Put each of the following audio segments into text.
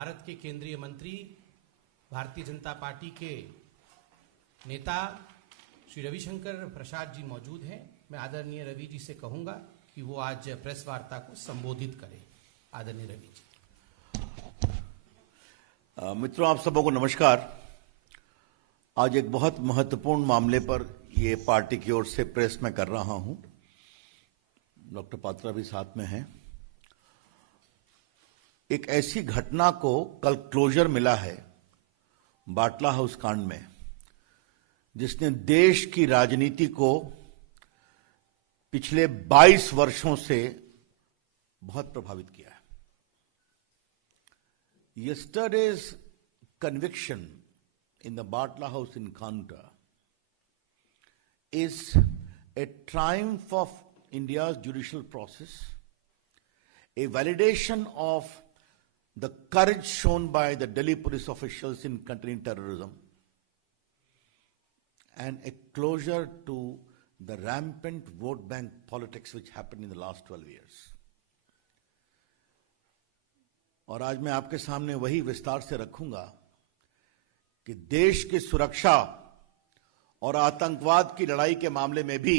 भारत के केंद्रीय मंत्री, भारतीय जनता पार्टी के नेता श्री रविशंकर प्रसाद जी मौजूद हैं। मैं आदरणीय रवि जी से कहूंगा कि वो आज प्रेस वार्ता को संबोधित करें। आदरणीय रवि जी। मित्रों, आप सबको नमस्कार। आज एक बहुत महत्वपूर्ण मामले पर ये पार्टी की ओर से प्रेस में कर रहा हूं। डॉक्टर पात्रा भी साथ में हैं। एक ऐसी घटना को कल क्लोजर मिला है बाटला हाउस कांड में, जिसने देश की राजनीति को पिछले 22 वर्षों से बहुत प्रभावित किया है। Yesterday's conviction in the Batla House encounter is a triumph of India's judicial process, a validation of the courage shown by the Delhi police officials in containing terrorism, and a closure to the rampant vote bank politics which happened in the last 12 years. और आज मैं आपके सामने वही विस्तार से रखूंगा कि देश की सुरक्षा और आतंकवाद की लड़ाई के मामले में भी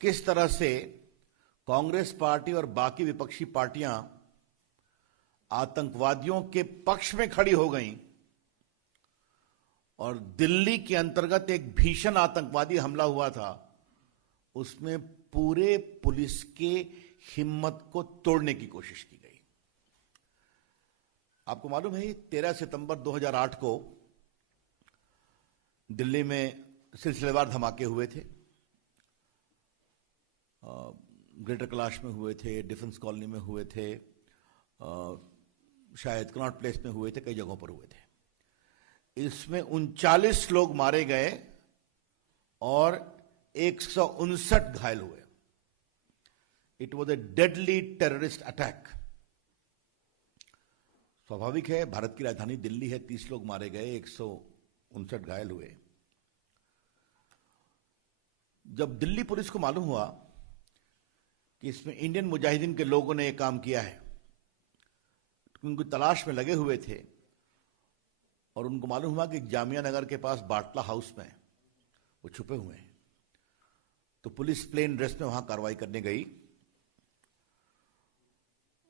किस तरह से कांग्रेस पार्टी और बाकी विपक्षी पार्टियां आतंकवादियों के पक्ष में खड़ी हो गईं और दिल्ली के अंतर्गत एक भीषण आतंकवादी हमला हुआ था, उसमें पूरे पुलिस के हिम्मत को तोड़ने की कोशिश की गई। आपको मालूम है 13 सितंबर 2008 को दिल्ली में सिलसिलेवार धमाके हुए थे। ग्रेटर कैलाश में हुए थे, डिफेंस कॉलोनी में हुए थे, शायद कनॉट प्लेस में हुए थे, कई जगहों पर हुए थे। इसमें 39 लोग मारे गए और 159 घायल हुए। It was a deadly terrorist attack. स्वाभाविक है, भारत की राजधानी दिल्ली है, 30 लोग मारे गए, 159 घायल हुए। जब दिल्ली पुलिस को मालूम हुआ कि इसमें इंडियन मुजाहिदीन के लोगों ने यह काम किया है, उनकी तलाश में लगे हुए थे और उनको मालूम हुआ कि जामिया नगर के पास बाटला हाउस में वो छुपे हुए हैं, तो पुलिस प्लेन ड्रेस में वहां कार्रवाई करने गई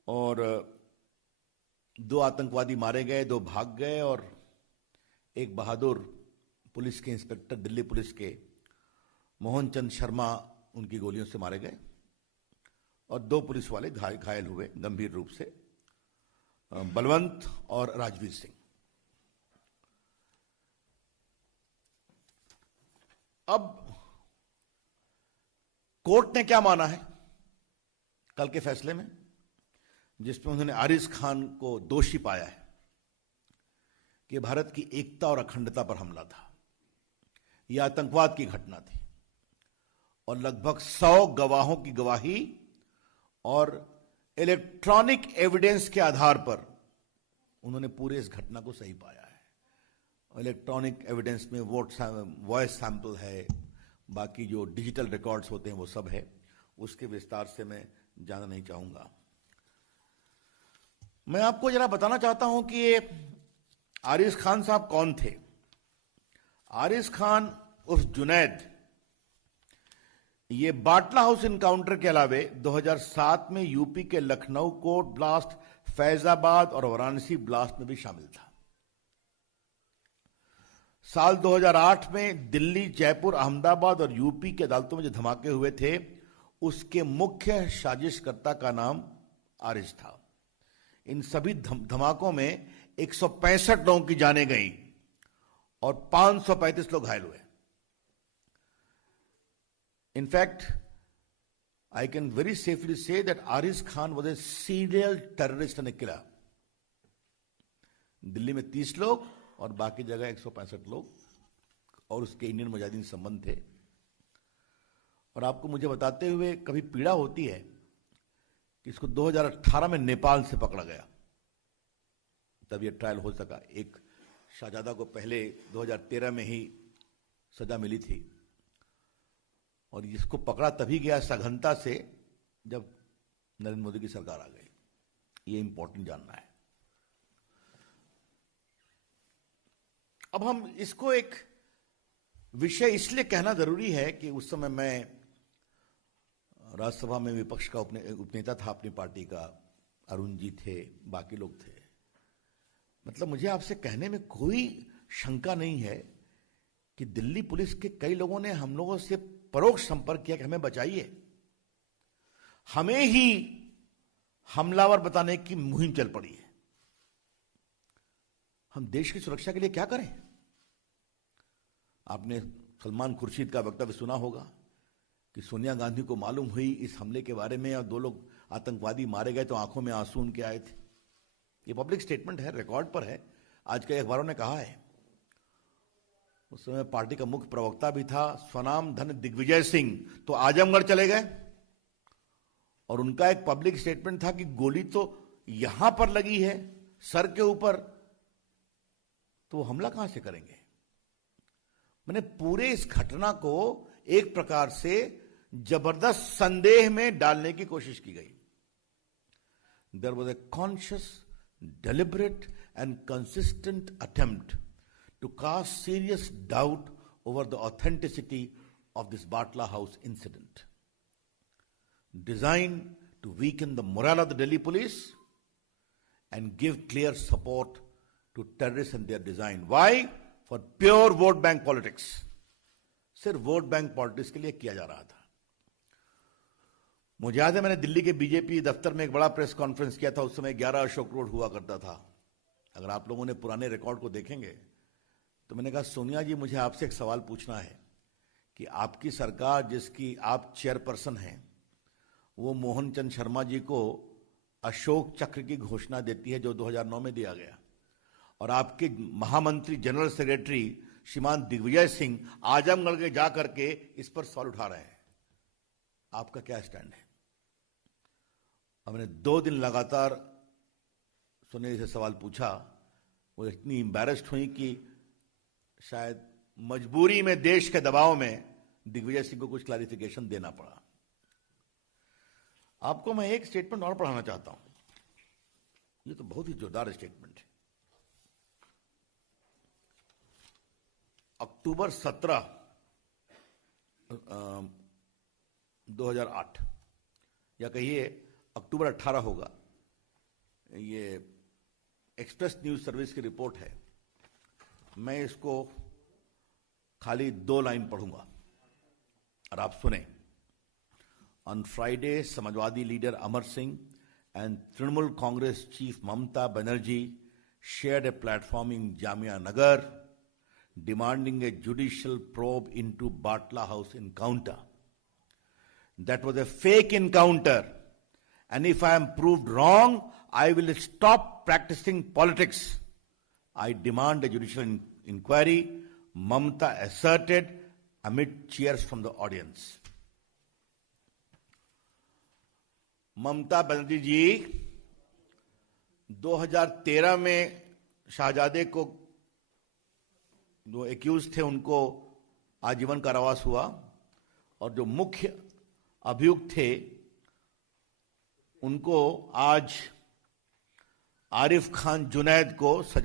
और 2 आतंकवादी मारे गए, 2 भाग गए और एक बहादुर पुलिस के इंस्पेक्टर, दिल्ली पुलिस के मोहन चंद शर्मा, उनकी गोलियों से मारे गए और 2 पुलिस वाले घायल हुए गंभीर रूप से, बलवंत और राजवीर सिंह। अब कोर्ट ने क्या माना है कल के फैसले में, जिसमें उन्होंने आरिज खान को दोषी पाया है कि भारत की एकता और अखंडता पर हमला था, यह आतंकवाद की घटना थी और लगभग 100 गवाहों की गवाही और इलेक्ट्रॉनिक एविडेंस के आधार पर उन्होंने पूरे इस घटना को सही पाया है। इलेक्ट्रॉनिक एविडेंस में वॉइस सैंपल है, बाकी जो डिजिटल रिकॉर्ड्स होते हैं वो सब है, उसके विस्तार से मैं जानना नहीं चाहूंगा। मैं आपको जरा बताना चाहता हूं कि ये आरिज खान साहब कौन थे। आरिज खान उर्फ जुनैद, ये बाटला हाउस इनकाउंटर के अलावे 2007 में यूपी के लखनऊ कोर्ट ब्लास्ट, फैजाबाद और वाराणसी ब्लास्ट में भी शामिल था। साल 2008 में दिल्ली, जयपुर, अहमदाबाद और यूपी के अदालतों में जो धमाके हुए थे, उसके मुख्य साजिशकर्ता का नाम आरिज था। इन सभी धमाकों में 165 लोगों की जानें गई और 535 लोग घायल हुए। In fact, I can very safely say that Ariz Khan was a serial terrorist and a killer. Delhi में 30 लोग और बाकी जगह 165 लोग और उसके इंडियन मुजाहिदीन संबंध थे। और आपको मुझे बताते हुए कभी पीड़ा होती है कि इसको 2018 में नेपाल से पकड़ा गया, तब यह ट्रायल हो सका। एक शाहजादा को पहले 2013 में ही सजा मिली थी और इसको पकड़ा तभी गया सघनता से जब नरेंद्र मोदी की सरकार आ गई। ये इंपॉर्टेंट जानना है। अब हम इसको एक विषय इसलिए कहना जरूरी है कि उस समय मैं राज्यसभा में विपक्ष का उपनेता था अपनी पार्टी का, अरुण जी थे, बाकी लोग थे। मतलब मुझे आपसे कहने में कोई शंका नहीं है कि दिल्ली पुलिस के कई लोगों ने हम लोगों से परोक्ष संपर्क किया कि हमें बचाइए, हमें ही हमलावर बताने की मुहिम चल पड़ी है। हम देश की सुरक्षा के लिए क्या करें? आपने सलमान खुर्शीद का वक्तव्य सुना होगा कि सोनिया गांधी को मालूम हुई इस हमले के बारे में और 2 लोग आतंकवादी मारे गए तो आंखों में आंसू उनके आए थे। ये पब्लिक स्टेटमेंट है, रिकॉर्ड पर है, आज के अखबारों ने कहा है। उस समय पार्टी का मुख्य प्रवक्ता भी था स्वनाम धन दिग्विजय सिंह, तो आजमगढ़ चले गए और उनका एक पब्लिक स्टेटमेंट था कि गोली तो यहां पर लगी है सर के ऊपर, तो हमला कहां से करेंगे? मैंने पूरे इस घटना को एक प्रकार से जबरदस्त संदेह में डालने की कोशिश की गई। There was a conscious, deliberate and consistent attempt to cast serious doubt over the authenticity of this Batla House incident, designed to weaken the morale of the Delhi police and give clear support to terrorists and their design. Why? For pure vote bank politics. सिर्फ vote bank politics के लिए किया जा रहा था। मुझे याद है मैंने दिल्ली के बीजेपी दफ्तर में एक बड़ा प्रेस कॉन्फ्रेंस किया था। उस समय 11 अशोक रोड हुआ करता था। अगर आप लोगों ने पुराने रिकॉर्ड को देखेंगे तो मैंने कहा, सोनिया जी मुझे आपसे एक सवाल पूछना है कि आपकी सरकार जिसकी आप चेयरपर्सन हैं वो मोहन चंद शर्मा जी को अशोक चक्र की घोषणा देती है जो 2009 में दिया गया, और आपके महामंत्री जनरल सेक्रेटरी श्रीमान दिग्विजय सिंह आजमगढ़ के जाकर के इस पर सवाल उठा रहे हैं। आपका क्या स्टैंड है? हमने 2 दिन लगातार सोनिया जी से सवाल पूछा। वो इतनी एम्बैरेस्ड हुई कि शायद मजबूरी में, देश के दबाव में दिग्विजय सिंह को कुछ क्लैरिफिकेशन देना पड़ा। आपको मैं एक स्टेटमेंट और पढ़ाना चाहता हूं। ये तो बहुत ही जोरदार स्टेटमेंट है। अक्टूबर 17, 2008 या कहिए अक्टूबर 18 होगा। ये एक्सप्रेस न्यूज सर्विस की रिपोर्ट है। मैं इसको खाली 2 लाइन पढ़ूंगा और आप सुने। On Friday, Samajwadi leader Amar Singh and Trinamool Congress chief Mamata Banerjee shared a platform in Jamia Nagar demanding a judicial probe into Batla House encounter. That was a fake encounter, and if I am proved wrong, I will stop practicing politics. I demand a judicial inquiry, Mamata asserted amid cheers from the audience. Mamata Banerjee जी 2013 में शाहजादे को जो accused थे उनको आजीवन कारावास हुआ, और जो मुख्य अभियुक्त थे उनको आज आरिफ खान जुनैद को सजा